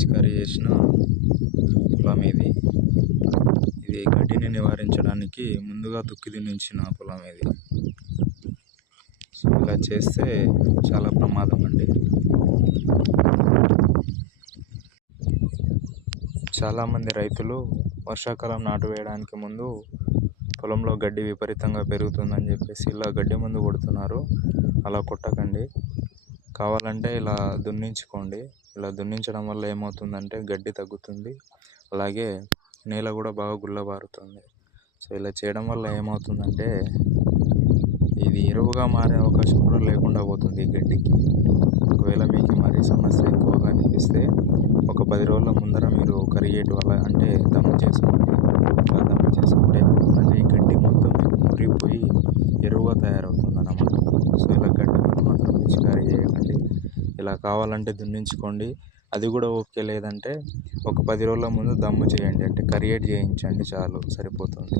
పిచికారీ చేసిన పొలం ఇది. ఇది గడ్డిని నివారించడానికి ముందుగా దుక్కి దున్నించిన పొలం ఇది. సో ఇలా చేస్తే చాలా ప్రమాదం అండి. చాలామంది రైతులు వర్షాకాలం నాటు వేయడానికి ముందు పొలంలో గడ్డి విపరీతంగా పెరుగుతుందని చెప్పేసి ఇలా గడ్డి మందు కొడుతున్నారు. అలా కొట్టకండి. కావాలంటే ఇలా దున్నించుకోండి. ఇలా దున్నించడం వల్ల ఏమవుతుందంటే గడ్డి తగ్గుతుంది. అలాగే నేల కూడా బాగా గుల్లబారుతుంది. సో ఇలా చేయడం వల్ల ఏమవుతుందంటే ఇది ఎరువుగా మారే అవకాశం కూడా లేకుండా పోతుంది ఈ గడ్డికి. ఒకవేళ మీకు మరీ సమస్య ఎక్కువగా అనిపిస్తే ఒక పది రోజుల ముందర మీరు కరిగేటి వల్ల అంటే దమ్ము చేసుకుంటే దమ్ము చేసుకుంటే ఏమవుతుందంటే ఈ గడ్డి మొత్తం మీకు మురిగిపోయి ఎరువుగా తయారవుతుంది అన్నమాట సో ఇలా గడ్డి మందు మాత్రం పిచికారీ చేయకండి ఇలా కావాలంటే దున్నించుకోండి. అది కూడా ఓకే. లేదంటే ఒక పది రోజుల ముందు దమ్ము చేయండి. అంటే కరియేట్ చేయించండి చాలు. సరిపోతుంది.